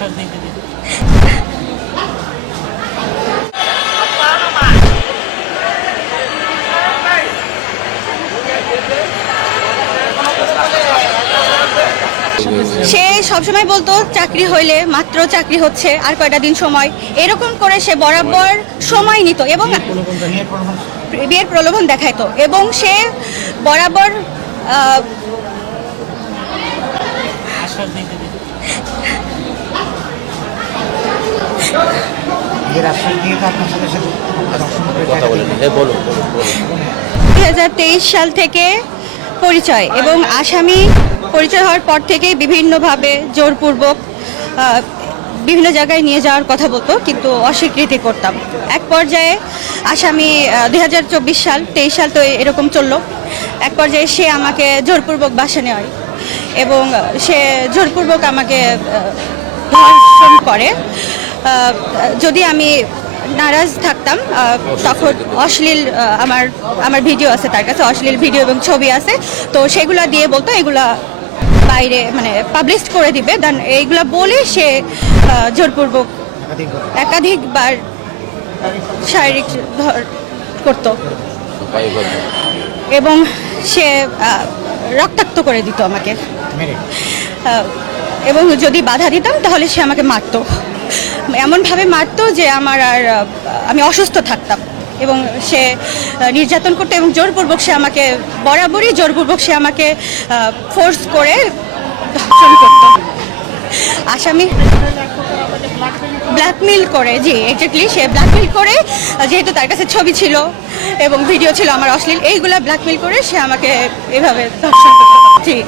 দিতে সে সবসময় বলতো চাকরি হইলে মাত্র চাকরি হচ্ছে আর কয়টা দিন সময়। এরকম করে সে বরাবর সময় নিত এবং বিয়ের প্রলোভন দেখাইতো এবং সে বরাবর আহ, আশ্বাস দিতে। দু হাজার তেইশ সাল থেকে পরিচয় এবং আসামি পরিচয় হওয়ার পর থেকেই বিভিন্নভাবে জোরপূর্বক বিভিন্ন জায়গায় নিয়ে যাওয়ার কথা বলতো কিন্তু অস্বীকৃতি করতাম। এক পর্যায়ে আসামি দুই হাজার চব্বিশ সাল তেইশ সাল তো এরকম চলল। এক পর্যায়ে সে আমাকে জোরপূর্বক বাসা নেয় এবং সে জোরপূর্বক আমাকে ধর্ষণ করে। যদি আমি নারাজ থাকতাম তখন অশ্লীল আমার আমার ভিডিও আছে তার কাছে অশ্লীল ভিডিও এবং ছবি আছে। তো সেগুলো দিয়ে বলতো এগুলা বাইরে মানে পাবলিশ করে দিবে। দেন এইগুলা বলে সে জোরপূর্বক একাধিকবার শারীরিক ধর করতো। এবং সে রক্তাক্ত করে দিত আমাকে। এবং যদি বাধা দিতাম তাহলে সে আমাকে মারতো। এমনভাবে মারতো যে আমার আর আমি অসুস্থ থাকতাম। এবং সে নির্যাতন করতো এবং জোরপূর্বক সে আমাকে, বরাবরই জোরপূর্বক সে আমাকে ফোর্স করে ধর্ষণ করতো। আসামি ব্ল্যাকমেল করে, জি এক্স্যাক্টলি সে ব্ল্যাকমেল করে, যেহেতু তার কাছে ছবি ছিল এবং ভিডিও ছিল আমার অশ্লীল, এইগুলা ব্ল্যাকমেল করে সে আমাকে এভাবে ধর্ষণ করতো। জি।